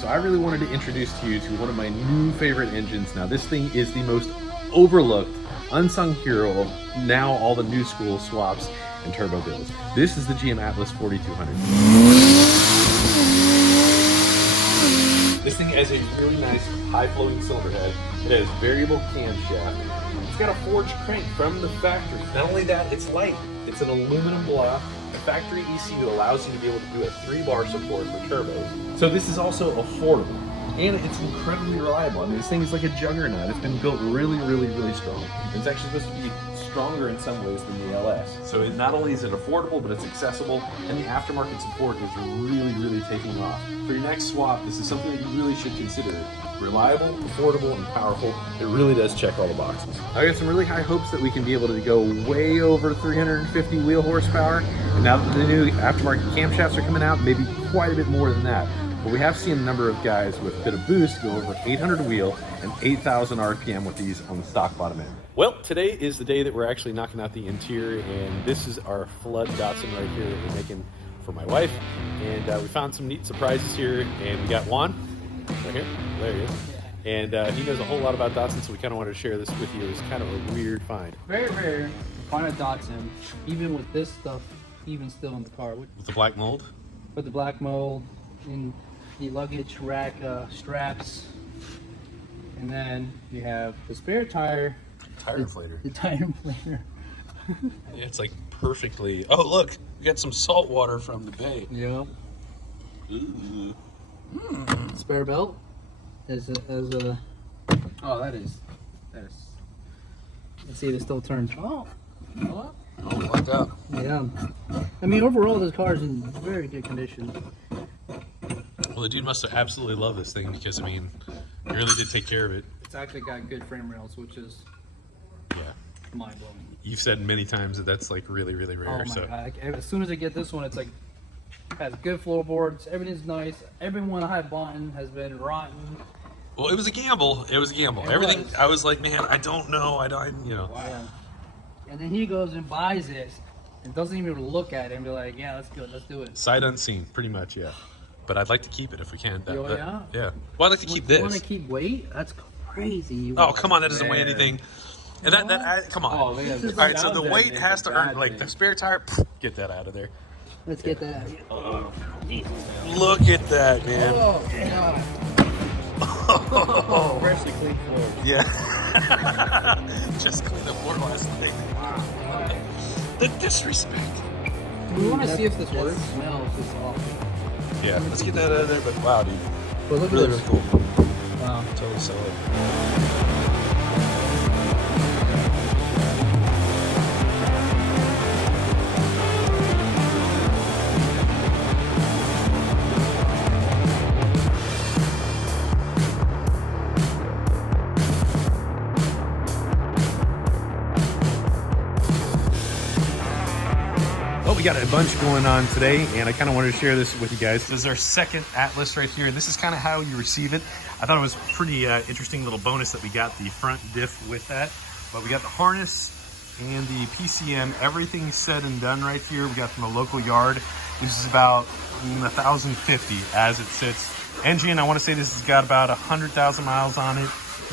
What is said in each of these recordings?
So I really wanted to introduce to you to one of my new favorite engines. Now this thing is the most overlooked, unsung hero of now all the new school swaps and turbo builds. This is the GM Atlas 4200. This thing has a really nice high-flowing cylinder head. It has variable camshaft. It's got a forged crank from the factory. Not only that, it's light. It's an aluminum block. The factory ECU allows you to be able to do a 3-bar support for turbos. So this is also affordable. And it's incredibly reliable. I mean, this thing is like a juggernaut. It's been built really, really, really strong. It's actually supposed to be stronger in some ways than the LS. So it not only is it affordable, but it's accessible, and the aftermarket support is really, really taking off. For your next swap, this is something that you really should consider. Reliable, affordable, and powerful. It really does check all the boxes. I got some really high hopes that we can be able to go way over 350 wheel horsepower, and now that the new aftermarket camshafts are coming out, maybe quite a bit more than that. But we have seen a number of guys with a bit of boost go over 800 wheel and 8,000 RPM with these on the stock bottom end. Well, today is the day that we're actually knocking out the interior, and this is our flood Datsun right here that we're making for my wife. And we found some neat surprises here, and we got Juan right here. There he is. And he knows a whole lot about Datsun, so we kind of wanted to share this with you. It was kind of a weird find. Very rare to find a Datsun, even with this stuff, even still in the car. With the black mold? With the black mold, in the luggage rack straps, and then you have the spare tire. Tire inflator. The tire inflator. Yeah, it's like perfectly. Oh, look, we got some salt water from the bay. Yep. Ooh. Spare belt. As a. Oh, that is. Let's see if it still turns. Oh. Oh, locked up. Yeah. I mean, overall, this car is in very good condition. Well, the dude must have absolutely loved this thing because, I mean, he really did take care of it. It's actually got good frame rails, which is mind blowing. You've said many times that that's like really, really rare. Oh my God. As soon as I get this one, it's like, has good floorboards, everything's nice. Everyone I bought has been rotten. Well, it was a gamble. It was a gamble. Everything, I was like, man, I don't know. You know. Wow. And then he goes and buys it and doesn't even look at it and be like, yeah, let's go, let's do it. Sight unseen, pretty much, yeah. But I'd like to keep it if we can. Yeah? Yeah. Well, I'd like to keep this. You want to keep weight? That's crazy. Oh, come on, that doesn't weigh anything. And come on. Oh, all right, so the weight has to earn, like the spare tire, get that out of there. Let's get that. Look at that, man. Oh, God. Freshly clean floor. Yeah. Just clean the floor last night. Wow. The disrespect. We want to see if this works. Smells is awful. Yeah, let's get that out of there, but wow, dude. But look Really, at really this. cool. Wow. Totally solid. We got a bunch going on today, and I kind of wanted to share this with you guys. This is our second Atlas right here, and this is kind of how you receive it. I thought it was pretty interesting little bonus that we got the front diff with that. But we got the harness and the PCM, everything said and done right here. We got from a local yard. This is about 1,050 as it sits. Engine, I want to say this has got about 100,000 miles on it.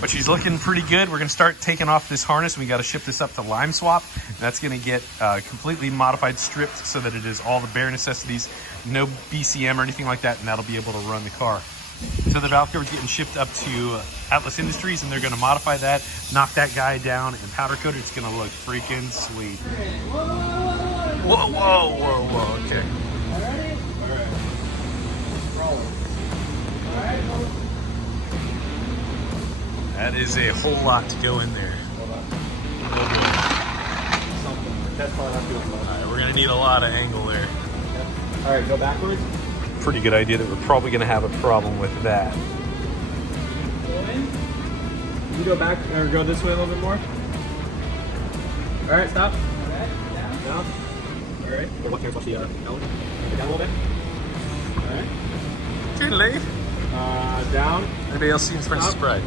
But she's looking pretty good. We're going to start taking off this harness. We got to ship this up to Lime Swap. That's going to get completely modified, stripped so that it is all the bare necessities, no BCM or anything like that, and that'll be able to run the car. So the valve cover's getting shipped up to Atlas Industries, and they're going to modify that, knock that guy down, and powder coat it. It's going to look freaking sweet. Whoa, whoa, whoa, whoa. Okay. That is a whole lot to go in there. Alright, we're going to need a lot of angle there. Alright, go backwards. Pretty good idea that we're probably going to have a problem with that. You go back, or go this way a little bit more. Alright, stop. Down. Alright. Well, what watch the down a little bit. Alright. Toodaloo. Down. Anybody else seen Princess Bride?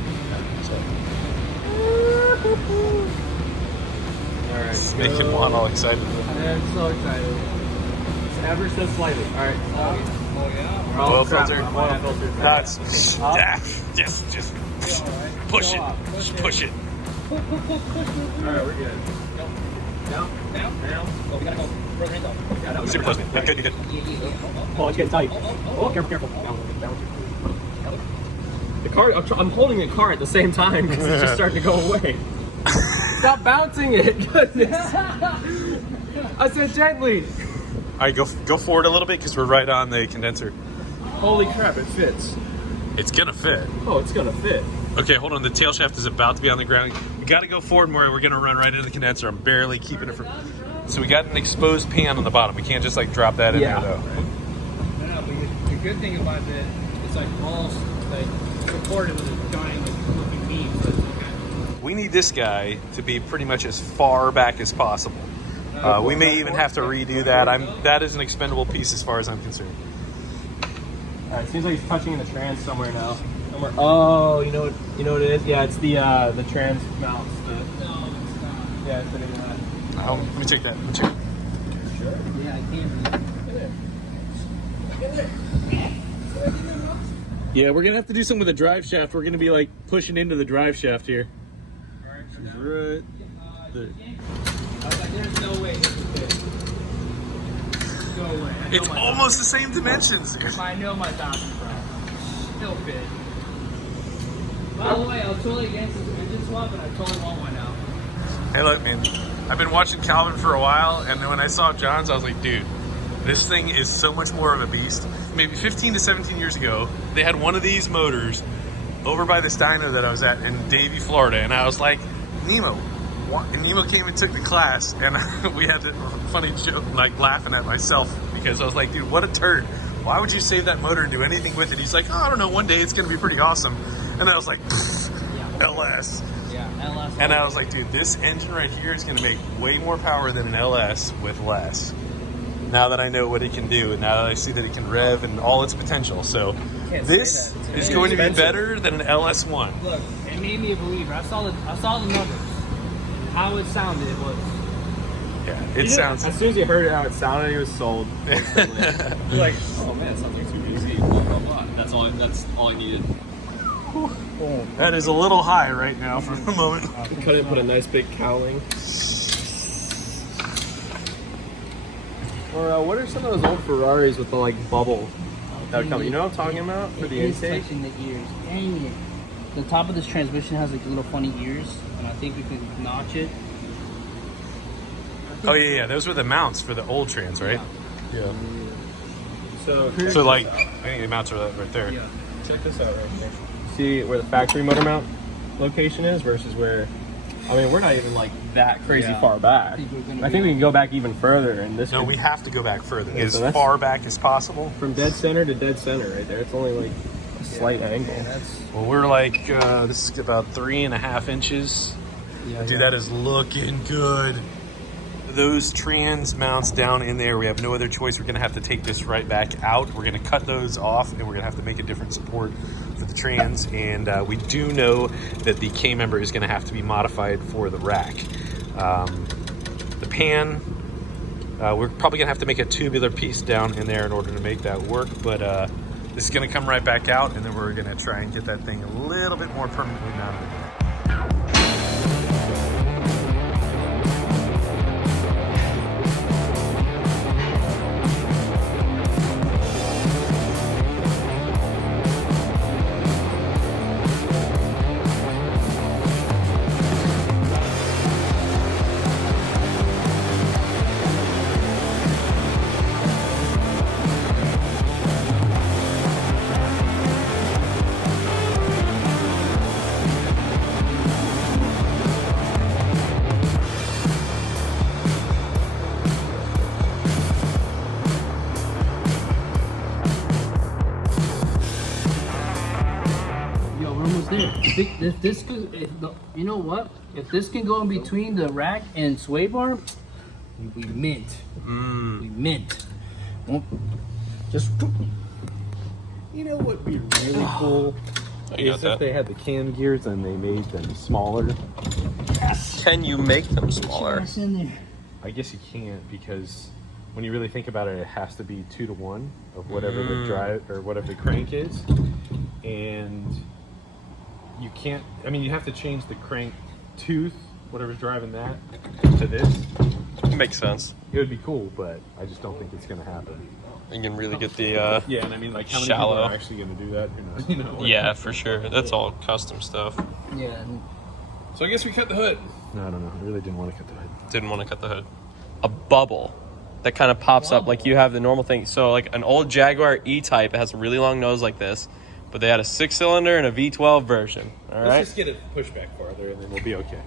Alright. It's making Juan all excited. I'm so excited. It's ever so slightly. Alright, Oil filter. That's just push it. Just push it. Alright, we're good. Down. Oh, we gotta go. Throw the hands off. Yeah, that was Super close, man. Yeah, good, you good. Oh, it's getting tight. Oh, careful. Down. The car, I'm holding the car at the same time because it's just starting to go away. Stop bouncing it. Goodness. I said gently. All right, go forward a little bit because we're right on the condenser. Holy crap, it fits. It's gonna fit. Oh, it's gonna fit. Okay, hold on. The tail shaft is about to be on the ground. We got to go forward more. We're gonna run right into the condenser. I'm barely keeping it from. So we got an exposed pan on the bottom. We can't just like drop that in there though. No, but the good thing about it, it's like all like supported with a giant looking beam. So it's okay. We need this guy to be pretty much as far back as possible. We may even have to redo that. That is an expendable piece as far as I'm concerned. Alright, seems like he's touching in the trans somewhere now. Oh, you know what it is? Yeah, it's the trans mounts. Yeah, it's fitting in that. Let me take that. Sure. Yeah, I can. Yeah, we're gonna have to do something with the drive shaft. We're gonna be like pushing into the drive shaft here. Right there. I was like, there's no way it could fit. No way. It's almost the same dimensions. I know my Datsun, bro. Still fit. By the way, I was totally against this engine swap, and I totally want one now. Hey, look, man. I've been watching Calvin for a while, and then when I saw John's, I was like, dude, this thing is so much more of a beast. Maybe 15 to 17 years ago, they had one of these motors over by this diner that I was at in Davie, Florida, and I was like, Nemo. And Nemo came and took the class, and we had a funny joke, like laughing at myself, because I was like, dude, what a turd. Why would you save that motor and do anything with it? He's like, oh, I don't know, one day it's going to be pretty awesome. And I was like, LS. Yeah, LS. And I was like, dude, this engine right here is going to make way more power than an LS with less. Now that I know what it can do, and now that I see that it can rev and all its potential. So this is going to be better than an LS1. Look, it made me a believer. I saw the numbers. How it sounded, it was. Yeah, it sounds. As soon as you heard how it sounded, he was sold. Like, oh man, it sounds like super easy. Blah, blah, blah. That's all I needed. That is a little high right now for the moment. Couldn't put a nice big cowling. Or what are some of those old Ferraris with the like bubble that would come? You know what I'm talking about for the intake? Touching the ears. Dang it. The top of this transmission has like little funny ears, and I think we can notch it. Oh yeah, those were the mounts for the old trans, right? Yeah. So like, I think the mounts are right there. Yeah. check this out right here. See where the factory motor mount location is versus where, I mean, we're not even like that crazy far back. I think we can go back even further. And this. No, we have to go back further. Yeah, As so far back as possible. From dead center to dead center right there. It's only like a slight angle. Well, we're like, this is about 3.5 inches. Dude, that is looking good. Those trans mounts down in there, we have no other choice. We're gonna have to take this right back out. We're gonna cut those off and we're gonna have to make a different support for the trans. And we do know that the K-member is gonna have to be modified for the rack. The pan, we're probably gonna have to make a tubular piece down in there in order to make that work. But this is gonna come right back out, and then we're gonna try and get that thing a little bit more permanently mounted. If this could, you know what? If this can go in between the rack and sway bar, we mint. We mint. Just. You know what would be really cool? Is if they had the cam gears and they made them smaller. Can you make them smaller? That's in there. I guess you can't because when you really think about it, it has to be 2 to 1 of whatever the drive or whatever the crank is, and you can't. I mean, you have to change the crank tooth, whatever's driving that, to this. Makes sense. It would be cool, but I just don't think it's going to happen. You can really get the Yeah, and I mean, like, how many shallow. people are actually going to do that? Who knows? You know. yeah, for sure. That's all custom stuff. Yeah. So I guess we cut the hood. No, I don't know. I really didn't want to cut the hood. Didn't want to cut the hood. A bubble that kind of pops up like you have the normal thing. So like an old Jaguar E-Type, it has a really long nose like this, but they had a 6-cylinder and a V12 version. All right. Let's just get it pushed back farther, and then we'll be okay.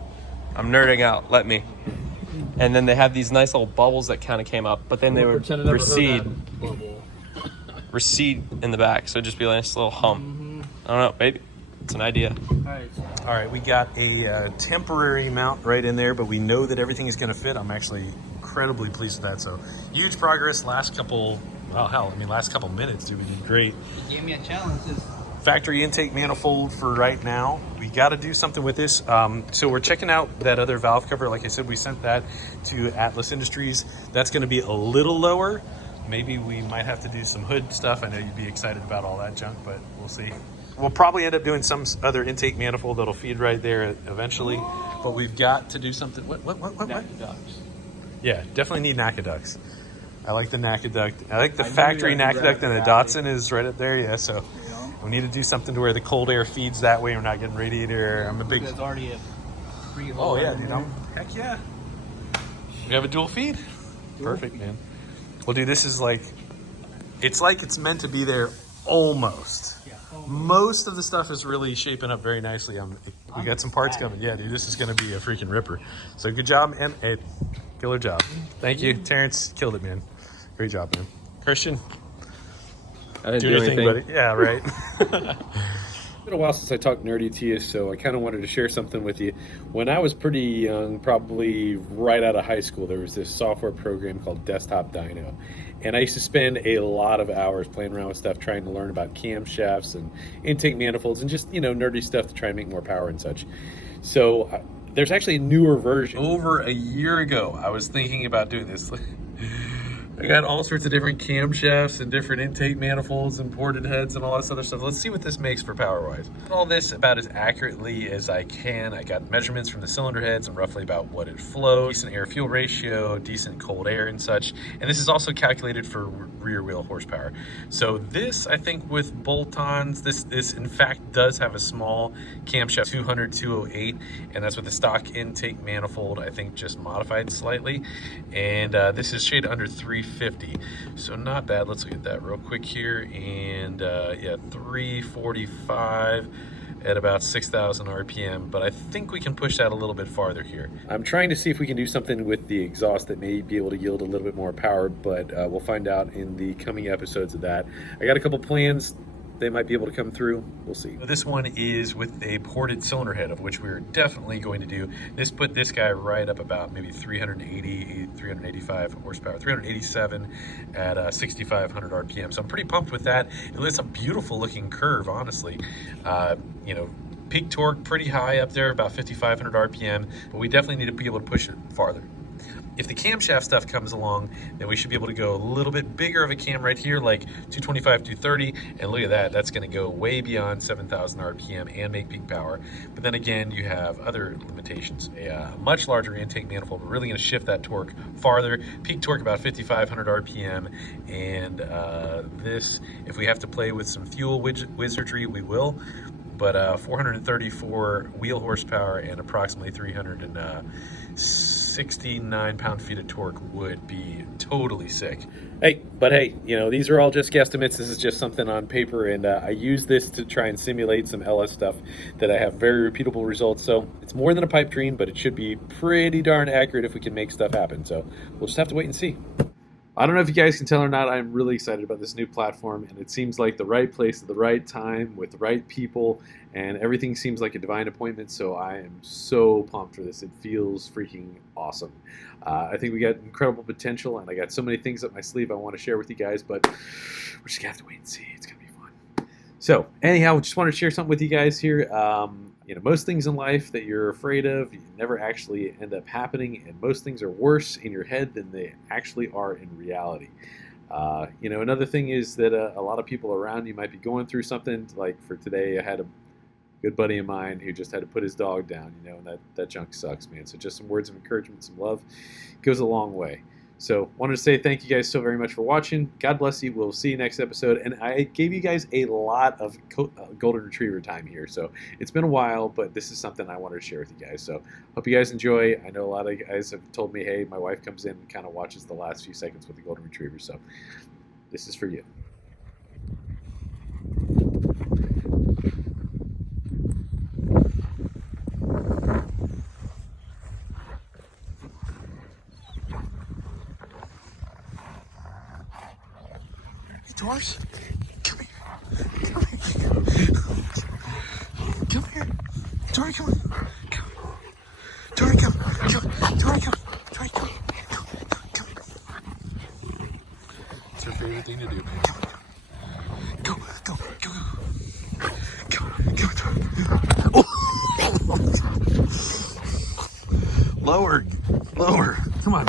I'm nerding out. Let me. And then they have these nice little bubbles that kind of came up, but then they would recede in the back. So it'd just be like a nice little hum. I don't know, maybe. It's an idea. All right, we got a temporary mount right in there, but we know that everything is going to fit. I'm actually incredibly pleased with that. So huge progress. Last couple minutes, dude, we did great. You gave me a challenge. Factory intake manifold for right now. We got to do something with this. So we're checking out that other valve cover. Like I said, we sent that to Atlas Industries. That's going to be a little lower. Maybe we might have to do some hood stuff. I know you'd be excited about all that junk, but we'll see. We'll probably end up doing some other intake manifold that'll feed right there eventually. But we've got to do something. What? Ducks. Yeah, definitely need NACA ducts. I like the NACA duct. I like the factory NACA duct, and the Datsun is right up there. Yeah, so we need to do something to where the cold air feeds that way. We're not getting radiator air. I'm a big. There's already a free. Oh yeah, dude. Heck yeah. We have a dual feed. Perfect, man. Well, dude, this is like it's meant to be there almost. Yeah. Most of the stuff is really shaping up very nicely. We got some parts coming. Yeah, dude, this is going to be a freaking ripper. So good job, M8. Killer job. Thank you, Terrence. Killed it, man. Great job, man. Christian, I didn't do do your thing, anything. buddy. Yeah, right. It's been a while since I talked nerdy to you, so I kind of wanted to share something with you. When I was pretty young, probably right out of high school, there was this software program called Desktop Dyno. And I used to spend a lot of hours playing around with stuff, trying to learn about camshafts and intake manifolds and just, nerdy stuff to try and make more power and such. So there's actually a newer version. Over a year ago, I was thinking about doing this. I got all sorts of different camshafts and different intake manifolds and ported heads and all this other stuff. Let's see what this makes for power-wise. All this about as accurately as I can. I got measurements from the cylinder heads and roughly about what it flows, decent air-fuel ratio, decent cold air and such. And this is also calculated for rear wheel horsepower. So this, I think with bolt-ons, this in fact does have a small camshaft 200-208, and that's with the stock intake manifold, I think just modified slightly. And this is shaded under 350, so not bad. Let's look at that real quick here. And yeah, 345 at about 6,000 RPM, but I think we can push that a little bit farther here. I'm trying to see if we can do something with the exhaust that may be able to yield a little bit more power, but we'll find out in the coming episodes of that. I got a couple plans. They might be able to come through. We'll see. This one is with a ported cylinder head, of which we're definitely going to do. This put this guy right up about maybe 380, 385 horsepower, 387 at 6,500 RPM. So I'm pretty pumped with that. It's a beautiful looking curve, honestly. Peak torque pretty high up there, about 5,500 RPM, but we definitely need to be able to push it farther. If the camshaft stuff comes along, then we should be able to go a little bit bigger of a cam right here, like 225, 230, and look at that, that's gonna go way beyond 7,000 RPM and make peak power. But then again, you have other limitations. A much larger intake manifold, we're really gonna shift that torque farther. Peak torque about 5,500 RPM, and this, if we have to play with some fuel wizardry, we will. But 434 wheel horsepower and approximately 369 pound-feet of torque would be totally sick. Hey, these are all just guesstimates. This is just something on paper, and I use this to try and simulate some LS stuff that I have very repeatable results. So it's more than a pipe dream, but it should be pretty darn accurate if we can make stuff happen. So we'll just have to wait and see. I don't know if you guys can tell or not, I'm really excited about this new platform, and it seems like the right place at the right time with the right people, and everything seems like a divine appointment, so I am so pumped for this. It feels freaking awesome. I think we got incredible potential, and I got so many things up my sleeve I want to share with you guys, but we're just going to have to wait and see. It's going to be fun. So anyhow, just wanted to share something with you guys here. You know, most things in life that you're afraid of, you never actually end up happening, and most things are worse in your head than they actually are in reality. You know, another thing is that a lot of people around you might be going through something. Like for today, I had a good buddy of mine who just had to put his dog down, you know, and that junk sucks, man. So just some words of encouragement, some love goes a long way. So wanted to say thank you guys so very much for watching. God bless you. We'll see you next episode. And I gave you guys a lot of golden retriever time here. So it's been a while, but this is something I wanted to share with you guys. So hope you guys enjoy. I know a lot of guys have told me, hey, my wife comes in and kind of watches the last few seconds with the golden retriever. So this is for you. Doris, come here. Come here. Come here. Dory, come on. Come. Dory, come. Come. Dory, come. Dory, come. Come. Come. It's her favorite thing to do. Come. Go. Go. Go. Go. Go. Oh. Lower. Lower. Come on.